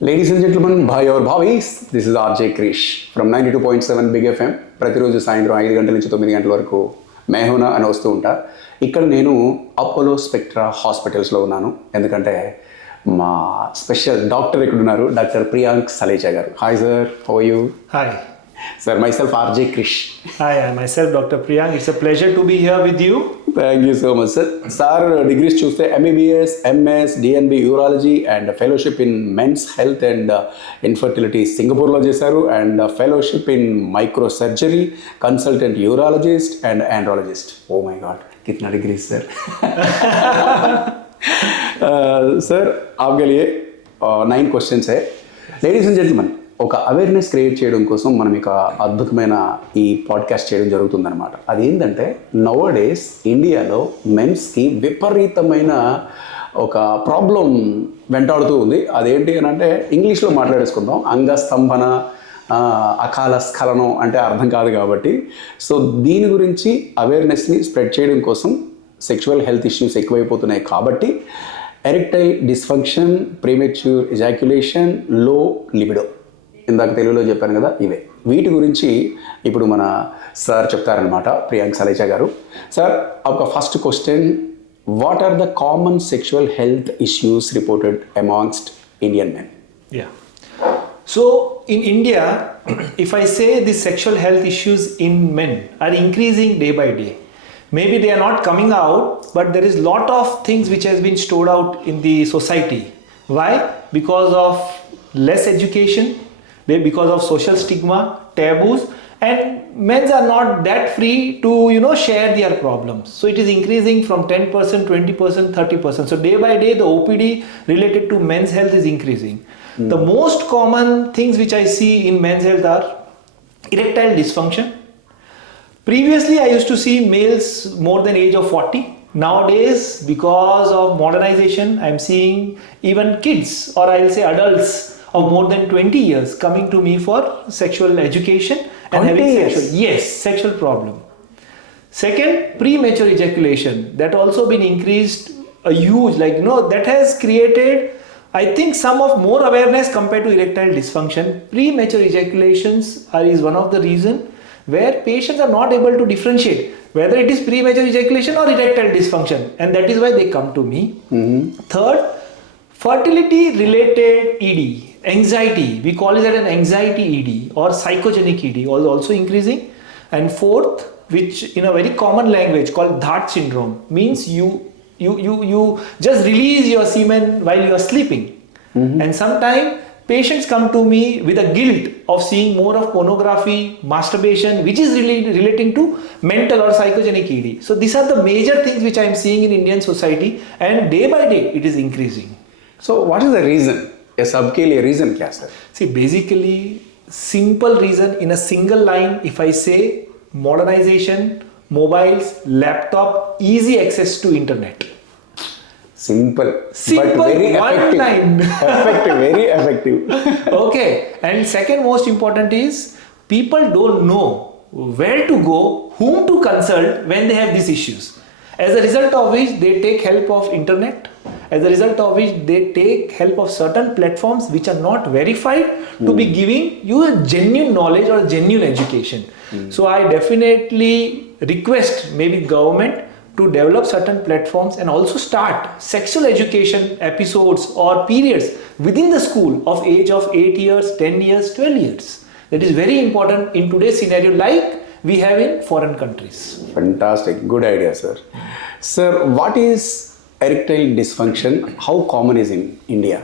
Ladies and gentlemen, by your bhavis, this is RJ Krish from 92.7 Big FM. ప్రతిరోజు సాయంత్రం 5 గంటల నుంచి 9 గంటల వరకు మేహోనా అని వస్తూ ఉంటా. ఇక్కడ నేను అపోలో స్పెక్ట్రా హాస్పిటల్స్లో ఉన్నాను. ఎందుకంటే మా స్పెషల్ డాక్టర్ ఇక్కడ ఉన్నారు, డాక్టర్ ప్రియాంక్ సలేచా గారు. Hi sir, how are you? Hi. Sir, myself RJ Krish. Hi, I myself Dr. Priyank. It's a pleasure to be here with you. Thank you so much, sir. Sir, degrees చూస్తే MBBS, MS, DNB Urology and fellowship in men's health and infertility సింగపూర్లో చేశారు, and fellowship in microsurgery, consultant urologist and andrologist. Oh my God, कितना degree sir. Sir आपके लिए 9 questions है. Ladies and gentleman, ఒక awareness create చేయడం కోసం మనం ఇక అద్భుతమైన ఈ పాడ్కాస్ట్ చేయడం జరుగుతుందన్నమాట. అదేంటంటే నౌడేస్ ఇండియాలో మెన్స్కి విపరీతమైన ఒక ప్రాబ్లం వెంటాడుతూ ఉంది. అదేంటి అని అంటే ఇంగ్లీష్లో మాట్లాడేసుకుందాం, అంగస్తంభన, అకాల స్ఖలనం అంటే అర్థం కాదు కాబట్టి. సో దీని గురించి అవేర్నెస్ని స్ప్రెడ్ చేయడం కోసం సెక్షువల్ హెల్త్ ఇష్యూస్ ఎక్కువైపోతున్నాయి కాబట్టి ఎరెక్టైల్ డిస్ఫంక్షన్, ప్రీమెచ్యూర్ ఎజాక్యులేషన్, లో లిబిడో, ఇందాక తెలుగులో చెప్పాను కదా, ఇవే. వీటి గురించి ఇప్పుడు మన సార్ చెప్తారనమాట, ప్రియాంక్ సలేచా గారు. సార్, आपका first question, what are the common sexual health issues reported amongst Indian men? Yeah. So in India, if I say the sexual health issues in men are increasing day by day. Maybe they are not coming out, but there is lot of things which has been stored out in the society. Why? Because of less education, because of social stigma, taboos, and men are not that free to share their problems. So it is increasing from 10%, 20%, 30%. So day by day the OPD related to men's health is increasing. The most common things which I see in men's health are erectile dysfunction. Previously I used to see males more than age of 40. Nowadays, because of modernization, I am seeing even kids, or I will say adults of more than 20 years coming to me for sexual education and having sexual problem. Second, premature ejaculation, that also been increased a huge, that has created, I think, some of more awareness compared to erectile dysfunction. Premature ejaculations is one of the reason where patients are not able to differentiate whether it is premature ejaculation or erectile dysfunction, and that is why they come to me. Third, fertility related ED, anxiety, we call it an anxiety ED or psychogenic ED, also increasing. And fourth, which in a very common language called Dhat syndrome, means you just release your semen while you are sleeping. And sometimes patients come to me with a guilt of seeing more of pornography, masturbation, which is really relating to mental or psychogenic ED. So these are the major things which I am seeing in Indian society, and day by day it is increasing. So what is the reason? ये सबके लिए reason क्या sir? See, basically, simple reason in a single line, if I say modernization, mobiles, laptop, easy access to internet. Simple but very one effective. line. Effective, very effective. Okay, and second most important is people don't know where to go, whom to consult when they have these issues. As a result of which they take help of internet. As a result of which they take help of certain platforms which are not verified to be giving you a genuine knowledge or genuine education. So I definitely request maybe government to develop certain platforms and also start sexual education episodes or periods within the school of age of 8 years, 10 years, 12 years. That is very important in today's scenario like we have in foreign countries. Fantastic, good idea, sir. Sir, what is erectile dysfunction? How common is in India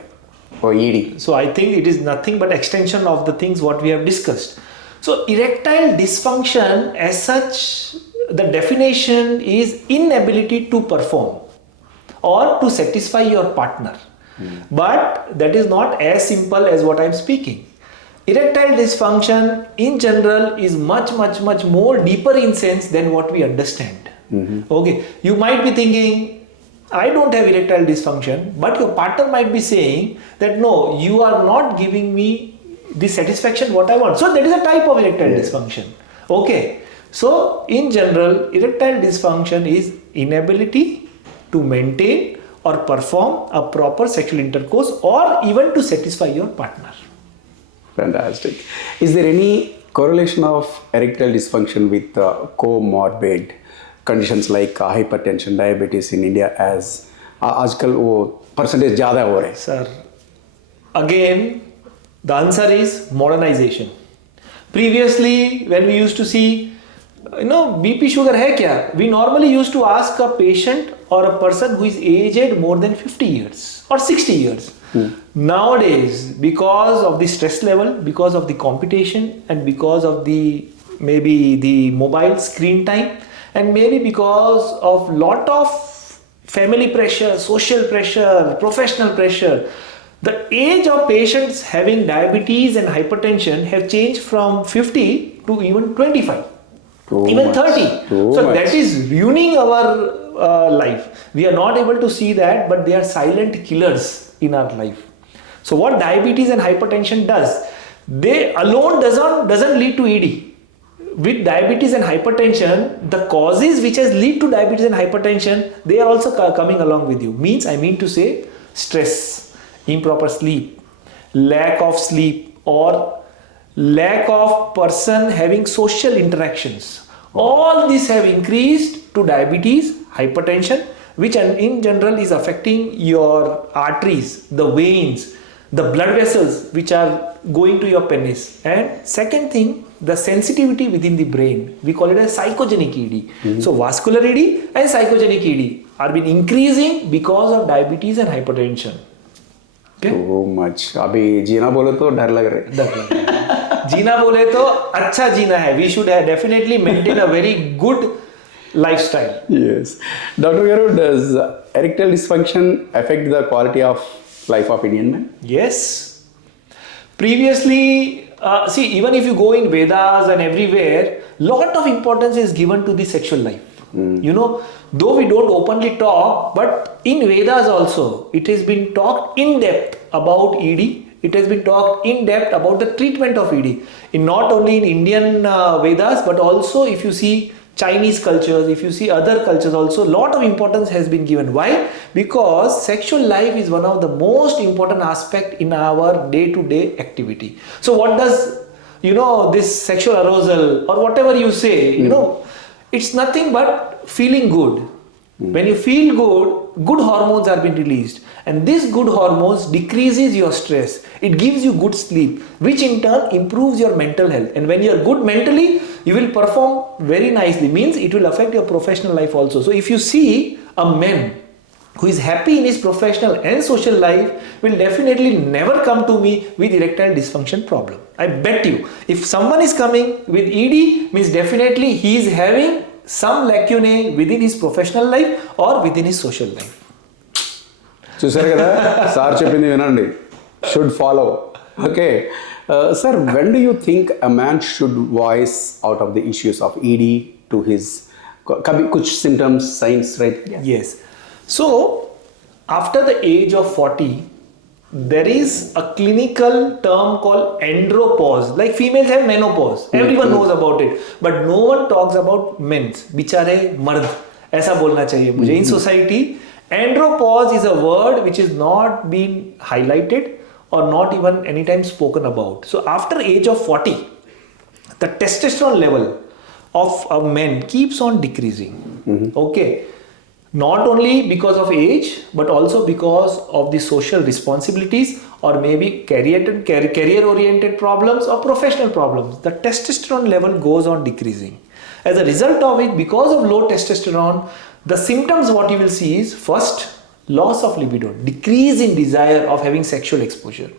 or ED? So I think it is nothing but extension of the things what we have discussed. So erectile dysfunction as such, the definition is inability to perform or to satisfy your partner. But that is not as simple as what I am speaking. Erectile dysfunction in general is much more deeper in sense than what we understand. Okay, you might be thinking, I don't have erectile dysfunction, but your partner might be saying that no, you are not giving me the satisfaction what I want. So that is a type of erectile dysfunction. Okay, so in general, erectile dysfunction is inability to maintain or perform a proper sexual intercourse or even to satisfy your partner. Fantastic. Is there any correlation of erectile dysfunction with comorbid conditions like hypertension, diabetes in India as आजकल वो percentage ज़्यादा हो रहे हैं? Sir, again, the answer is modernization. Previously, when we used to see, BP sugar hai kya? We normally used to ask a patient or a person who is aged more than 50 years or 60 years. Nowadays, because of the stress level, because of the competition, and because of maybe the mobile screen time, and maybe because of lot of family pressure, social pressure, professional pressure, the age of patients having diabetes and hypertension have changed from 50 to even 25, even 30. So that is ruining our life. We are not able to see that, but they are silent killers in our life. So what diabetes and hypertension does, they alone doesn't lead to ED. With diabetes and hypertension, the causes which has lead to diabetes and hypertension, they are also coming along with you. I mean to say stress, improper sleep, lack of sleep, or lack of person having social interactions. All these have increased to diabetes, hypertension, which in general is affecting your arteries, the veins, the blood vessels which are going to your penis. And second thing, the sensitivity within the brain. We call it a psychogenic ED. So vascular ED and psychogenic ED are been increasing because of diabetes and hypertension. Okay? So much. अभी जीना बोले तो डर लग रहा है. जीना बोले तो अच्छा जीना है. We should definitely maintain a very good lifestyle. Yes. Dr. Garu, does erectile dysfunction affect the quality of life of Indian men? Yes. Previously, even if you go in Vedas and everywhere, lot of importance is given to the sexual life. Though we don't openly talk, but in Vedas also, it has been talked in depth about ED. It has been talked in depth about the treatment of ED. Not only in Indian Vedas, but also if you see Chinese cultures, if you see other cultures also, lot of importance has been given. Why? Because sexual life is one of the most important aspect in our day-to-day activity. So what does, this sexual arousal or whatever you say, it's nothing but feeling good. When you feel good hormones are being released. And these good hormones decreases your stress. It gives you good sleep, which in turn improves your mental health. And when you are good mentally, you will perform very nicely. Means it will affect your professional life also. So if you see a man who is happy in his professional and social life, will definitely never come to me with erectile dysfunction problem. I bet you. If someone is coming with ED, means definitely he is having some lacunae within his professional life or within his social life. చూసారు కదా sir చెప్పింది వినండి should follow. Okay. Sir, when do you think a man should voice out of the issues of ED to his kuch symptoms, signs, right? Yes. So after the age of 40, there is a clinical term called andropause. Like females have menopause. Everyone knows about it. But no one talks about men's. बिचारे मर्द. ऐसा बोलना चाहिए मुझे. In society, andropause is a word which is not been highlighted or not even anytime spoken about. So after age of 40, the testosterone level of a man keeps on decreasing. Okay. Not only because of age, but also because of the social responsibilities or maybe career-oriented problems or professional problems. The testosterone level goes on decreasing. As a result of it, because of low testosterone, the symptoms what you will see is first, loss of libido, decrease in desire of having sexual exposure.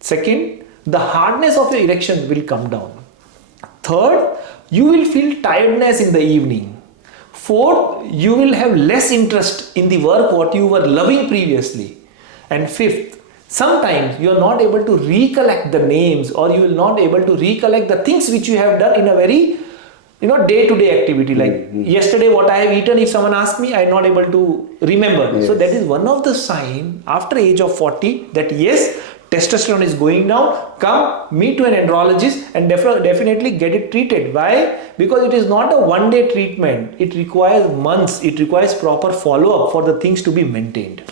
Second, the hardness of your erection will come down. Third, you will feel tiredness in the evening. Fourth, you will have less interest in the work what you were loving previously. And fifth, sometimes you are not able to recollect the names or you will not able to recollect the things which you have done in a very day-to-day activity. Like yesterday what I have eaten, if someone asks me, I am not able to remember. Yes. So that is one of the sign after age of 40 that yes, testosterone is going down, come meet to an andrologist and definitely get it treated. Why? Because it is not a one-day treatment. It requires months. It requires proper follow-up for the things to be maintained.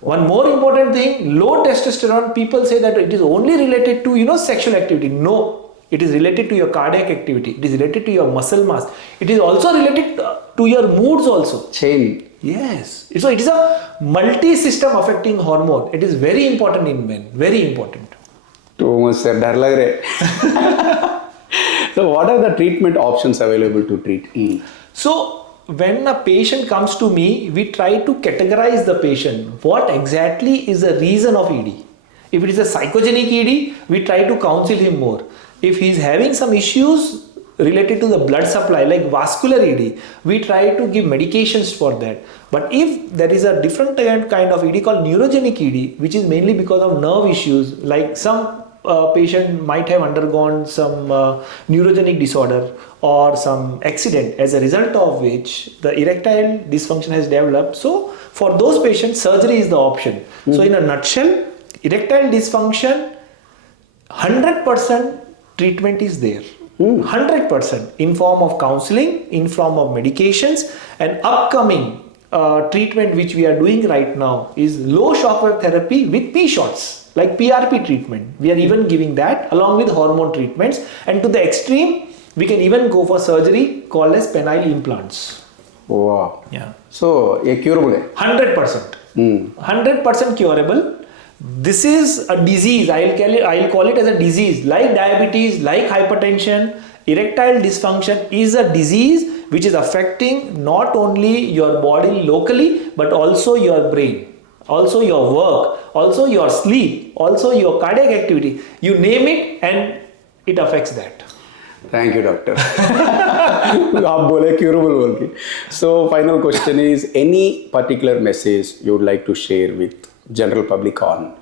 One more important thing, low testosterone, people say that it is only related to, sexual activity. No, it is related to your cardiac activity. It is related to your muscle mass. It is also related to your moods also. Chain. Yes. So it is a multi-system affecting hormone. It is very important in men. Very important. Too much, sir. डर लग रहे. So what are the treatment options available to treat ED? So when a patient comes to me, we try to categorize the patient. What exactly is the reason of ED? If it is a psychogenic ED, we try to counsel him more. If he is having some issues related to the blood supply like vascular ED, we try to give medications for that. But if there is a different kind of ED called neurogenic ED, which is mainly because of nerve issues, like some patient might have undergone some neurogenic disorder or some accident as a result of which the erectile dysfunction has developed. So for those patients, surgery is the option. So in a nutshell, erectile dysfunction, 100% treatment is there. 100% in form of counseling, in form of medications, and upcoming treatment which we are doing right now is low shockwave therapy with P shots, like PRP treatment. We are even giving that along with hormone treatments, and to the extreme we can even go for surgery called as penile implants. Wow. Yeah. So ये curable है. 100%. 100% curable. This is a disease. I'll call it as a disease like diabetes, like hypertension. Erectile dysfunction is a disease which is affecting not only your body locally but also your brain, also your work, also your sleep, also your cardiac activity. You name it and it affects that. Thank you, doctor. आप बोले curable बोल के. So final question is, any particular message you would like to share with general public on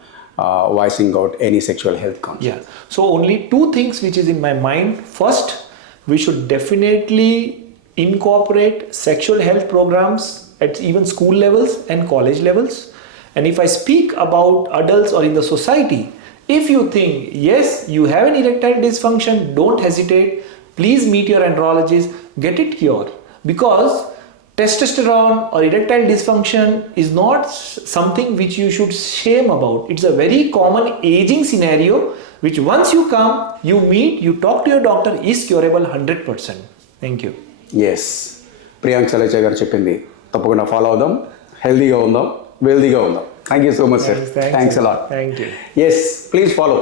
voicing out any sexual health concern? Yeah. So only two things which is in my mind. First, we should definitely incorporate sexual health programs at even school levels and college levels. And if I speak about adults or in the society, if you think, yes, you have an erectile dysfunction, don't hesitate. Please meet your andrologist, get it cured. Because testosterone or erectile dysfunction is not something which you should shame about. It's a very common aging scenario which once you come, you meet, you talk to your doctor, is curable 100%. Thank you. Yes. Priyank చలేచా గారు చెప్పింది తప్పకుండా follow అవుదాం, హెల్దీగా ఉందాం, వెల్దీగా ఉందాం. Thank you so much sir. Thanks a lot. Thank you. Yes, please follow.